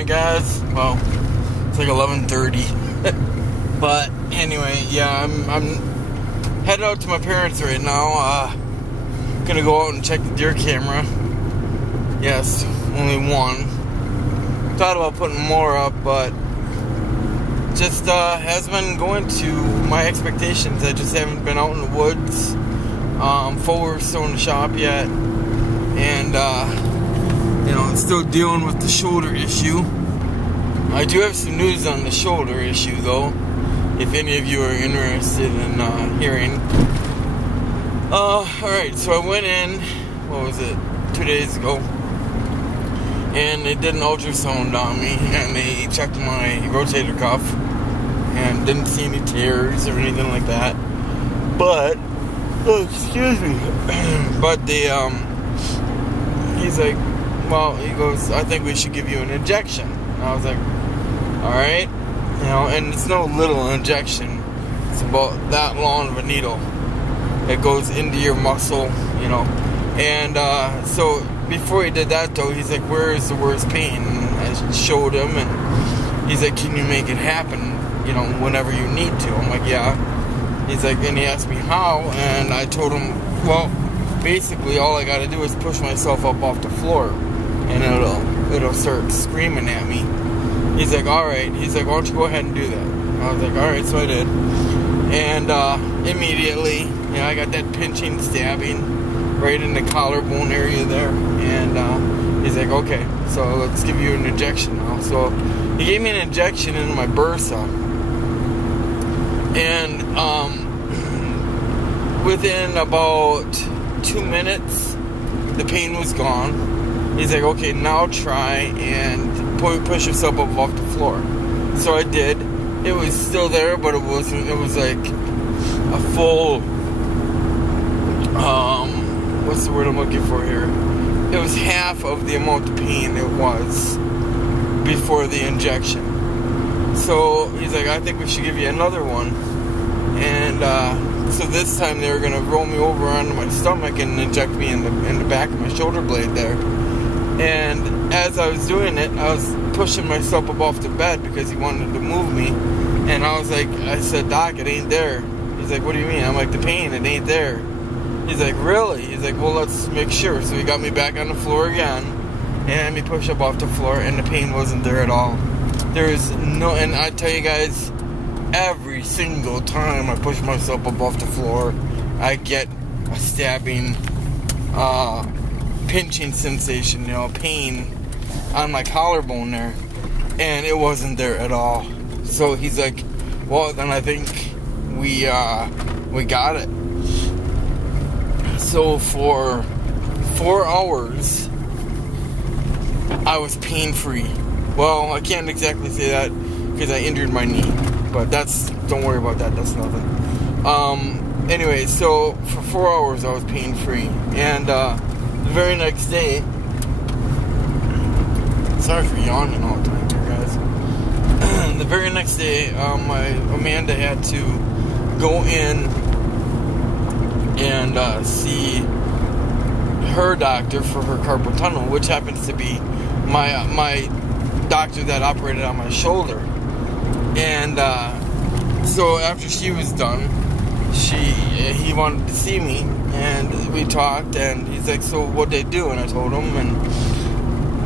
morning, guys. Well, it's like 11:30. But anyway, yeah, I'm headed out to my parents right now. Gonna go out and check the deer camera. Yes, only one. Thought about putting more up, but just has been going to my expectations. I just haven't been out in the woods. Forward still in the shop yet, and still dealing with the shoulder issue. I do have some news on the shoulder issue, though, if any of you are interested in hearing. Alright, so I went in, 2 days ago, and they did an ultrasound on me, and they checked my rotator cuff, and didn't see any tears or anything like that. But, excuse me, but they, he's like, well, he goes, I think we should give you an injection. And I was like, alright, and it's no little injection. It's about that long of a needle. It goes into your muscle, And so before he did that, though, he's like, where is the worst pain? And I showed him, and he's like, can you make it happen, whenever you need to? I'm like, yeah. He's like, and he asked me how, and I told him, well, basically all I gotta do is push myself up off the floor, and it'll start screaming at me. He's like, alright. He's like, why don't you go ahead and do that? I was like, alright, so I did. And immediately, I got that pinching, stabbing right in the collarbone area there. And he's like, okay, so let's give you an injection now. So he gave me an injection in my bursa. And within about 2 minutes, the pain was gone. He's like, okay, now try and push yourself up off the floor. So I did. It was still there, but it wasn't. It was like a full, what's the word I'm looking for here? It was half of the amount of pain it was before the injection. So he's like, I think we should give you another one. And so this time they were gonna roll me over onto my stomach and inject me in the back of my shoulder blade there. And as I was doing it, I was pushing myself up off the bed because he wanted to move me. And I was like, I said, Doc, it ain't there. He's like, what do you mean? I'm like, the pain, it ain't there. He's like, really? He's like, well, let's make sure. So he got me back on the floor again and had me push up off the floor, and the pain wasn't there at all. There was no, and I tell you guys, every single time I push myself up off the floor, I get a stabbing, pinching sensation, pain on my collarbone there, and it wasn't there at all. So he's like, well, then I think we got it. So for 4 hours, I was pain-free. Well, I can't exactly say that because I injured my knee, but don't worry about that, that's nothing. Anyway, so for 4 hours I was pain-free, and the very next day, sorry for yawning all the time here, guys. The very next day, Amanda had to go in and see her doctor for her carpal tunnel, which happens to be my doctor that operated on my shoulder. And so after she was done, he wanted to see me, and we talked, and he's like, so what'd they do? And I told him, and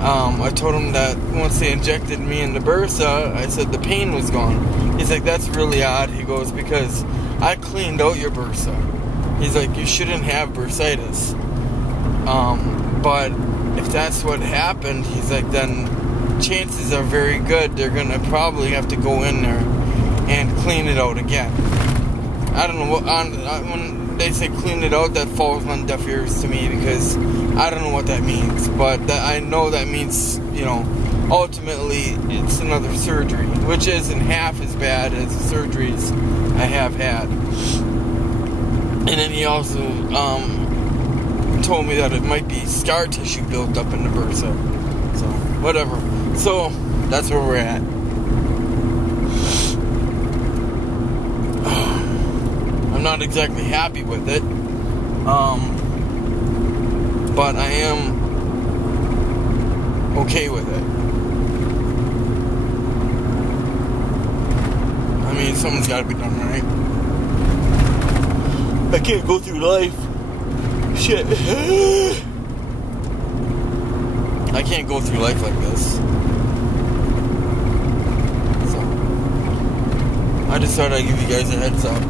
I told him that once they injected me in the bursa, I said the pain was gone. He's like, that's really odd. He goes, because I cleaned out your bursa. He's like, you shouldn't have bursitis. But if that's what happened, he's like, then chances are very good they're gonna probably have to go in there and clean it out again. I don't know what, when they say clean it out, that falls on deaf ears to me, because I don't know what that means, but I know that means, ultimately it's another surgery, which isn't half as bad as the surgeries I have had. And then he also told me that it might be scar tissue built up in the bursa. So, whatever. So, that's where we're at. I'm not exactly happy with it. But I am okay with it. I mean, something's got to be done, right? I can't go through life. Shit. I can't go through life like this. So, I just thought I'd give you guys a heads up.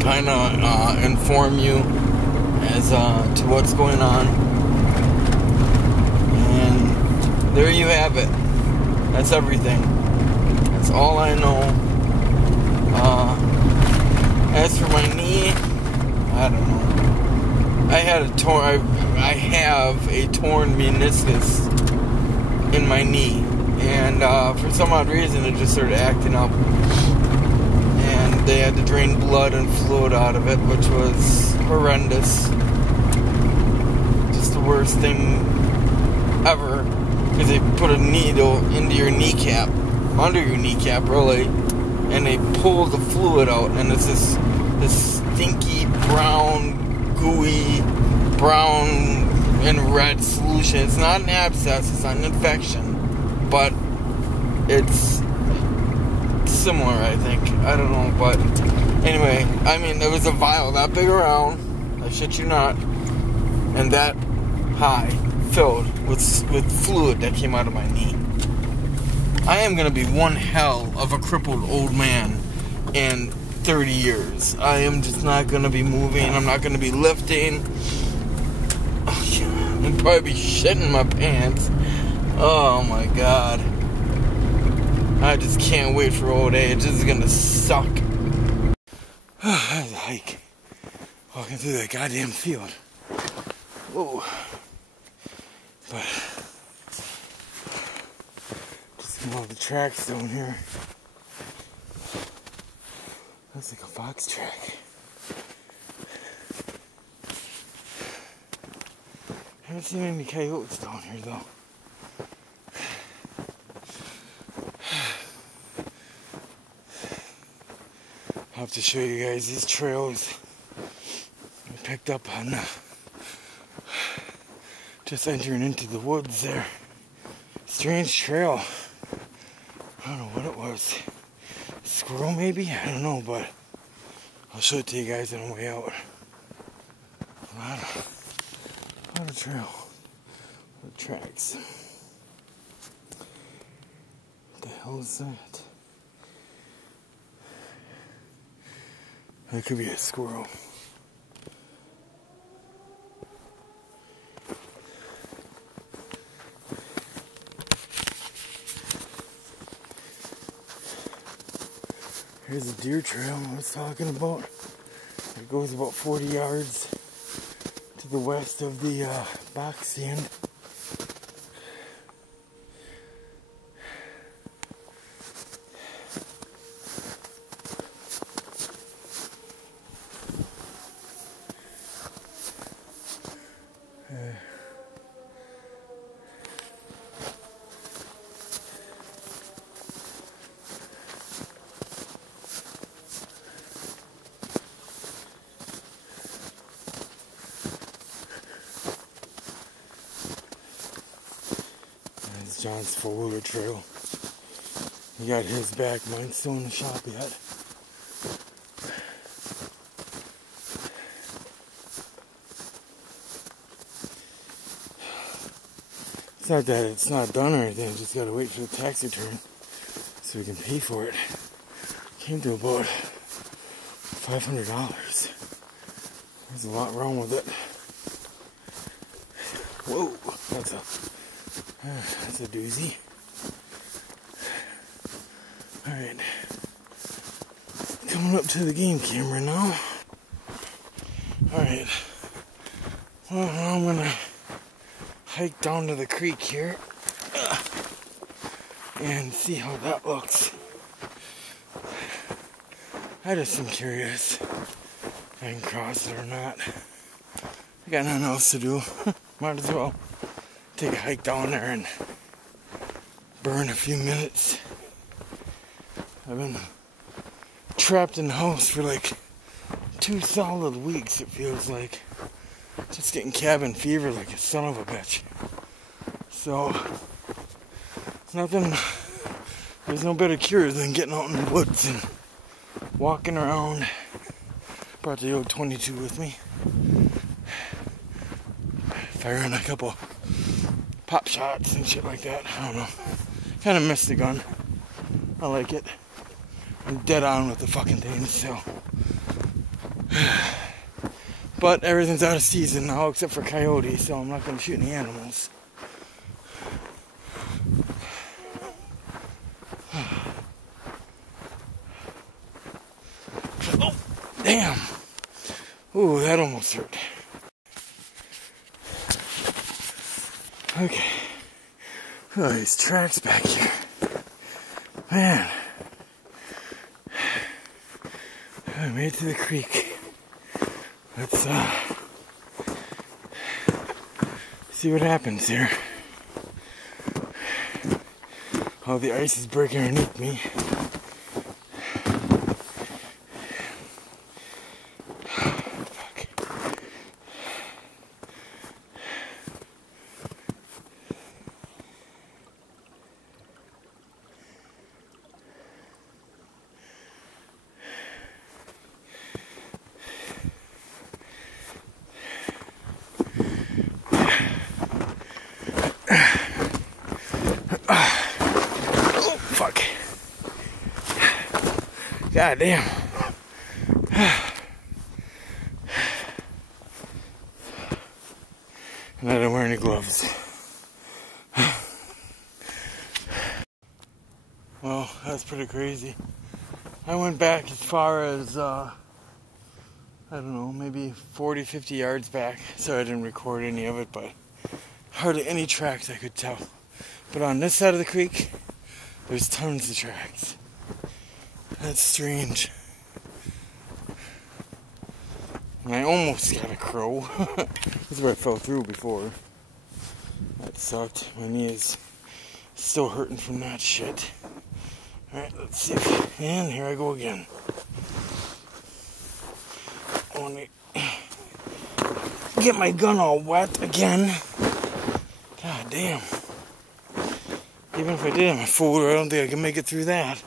Kind of inform you as to what's going on. And there you have it. That's everything. That's all I know. As for my knee, I don't know. I have a torn meniscus in my knee, and for some odd reason it just started acting up, and they had to drain blood and fluid out of it, which was horrendous. Just the worst thing ever, because they put a needle into your kneecap, under your kneecap really, and they pull the fluid out, and it's this stinky brown, gooey, brown and red solution. It's not an abscess, it's not an infection, but it's similar, I think. I don't know, but anyway, I mean, there was a vial that big around, I shit you not, and that high, filled with fluid that came out of my knee. I am going to be one hell of a crippled old man in 30 years. I am just not going to be moving. I'm not going to be lifting. I'll probably be shitting my pants. Oh my god. I just can't wait for old age. This is going to suck. That's a hike. Walking through that goddamn field. Whoa. But just more of the tracks down here. Looks like a fox track. Haven't seen any coyotes down here though. I'll have to show you guys these trails I picked up on just entering into the woods there. Strange trail. I don't know what it was. Squirrel maybe? I don't know, but I'll show it to you guys on the way out. A lot of trail. The tracks. What the hell is that? That could be a squirrel. Here's the deer trail I was talking about. It goes about 40 yards to the west of the box stand. John's four-wheeler trail. He got his back. Mine's still in the shop yet. It's not that it's not done or anything. Just gotta wait for the tax return so we can pay for it. Came to about $500. There's a lot wrong with it. Whoa, that's a doozy. Alright. Coming up to the game camera now. Alright. Well, I'm gonna hike down to the creek here and see how that looks. I just am curious if I can cross it or not. I got nothing else to do. Might as well take a hike down there and burn a few minutes. I've been trapped in the house for like 2 solid weeks, it feels like. Just getting cabin fever like a son of a bitch. So, nothing There's no better cure than getting out in the woods and walking around. Brought the old 22 with me. Firing a couple pop shots and shit like that. I don't know. Kind of miss the gun. I like it. I'm dead on with the fucking thing, so. But everything's out of season now except for coyotes, so I'm not going to shoot any animals. Oh, damn. Ooh, that almost hurt. Okay. Oh, these tracks back here. Man. I made it to the creek. Let's see what happens here. Oh, the ice is breaking underneath me. God damn. And I didn't wear any gloves. Well, that's pretty crazy. I went back as far as, I don't know, maybe 40, 50 yards back. So I didn't record any of it, but hardly any tracks I could tell. But on this side of the creek, there's tons of tracks. That's strange. And I almost got a crow. This is where I fell through before. That sucked. My knee is still hurting from that shit. Alright, let's see if... And here I go again. I want to get my gun all wet again. God damn. Even if I did have my folder, I don't think I can make it through that.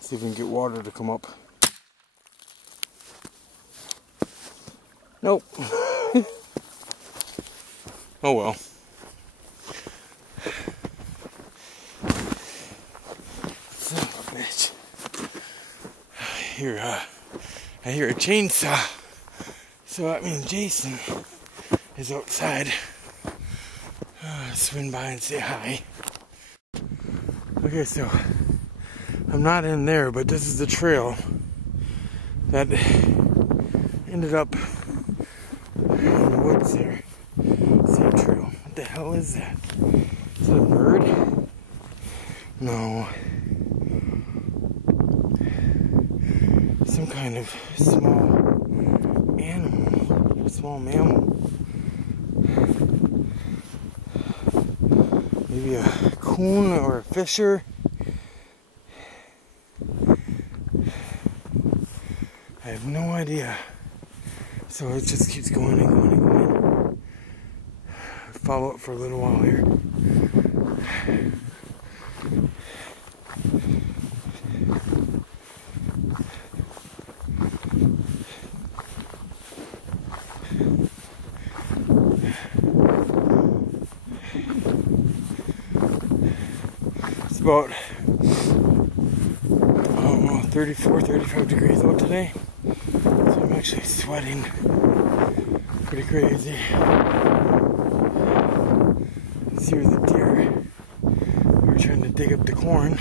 See if we can get water to come up. Nope. Oh well. Son of a bitch. I hear a chainsaw. So that means Jason is outside. Swing by and say hi. Okay, so I'm not in there, but this is the trail that ended up in the woods there. Same trail. What the hell is that? Is it a bird? No. Some kind of small animal. Small mammal. Maybe a coon or a fisher. I have no idea. So it just keeps going and going and going. Follow it for a little while here. It's about, I don't know, 34, 35 degrees out today. So I'm actually sweating pretty crazy. See where the deer are trying to dig up the corn.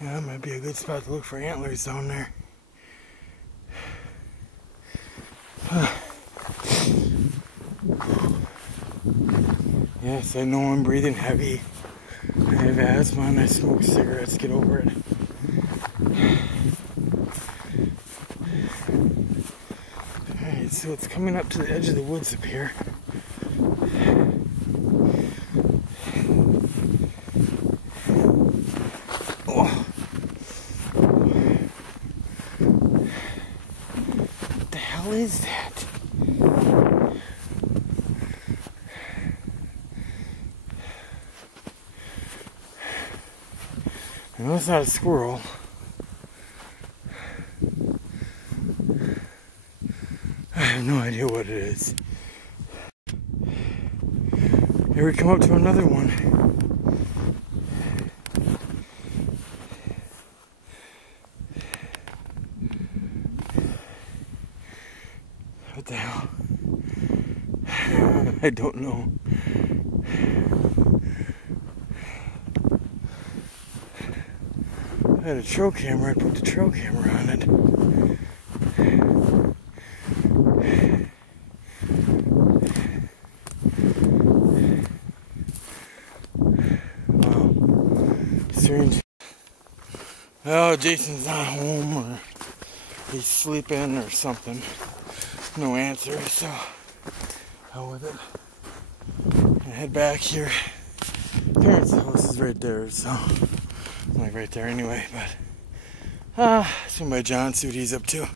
Yeah, that might be a good spot to look for antlers down there. Yes, I know I'm breathing heavy. I have asthma and I smoke cigarettes. Get over it. Alright, so it's coming up to the edge of the woods up here. Oh. is that? I know it's not a squirrel. I have no idea what it is. Here we come up to another one. What the hell? I don't know. I had a trail camera, I put the trail camera on it. Wow. Strange. Oh, Jason's not home, or he's sleeping or something. No answer, so hell with it. I head back here. Parents' house is right there, so I'm like right there anyway, but swing by John, see what he's up to.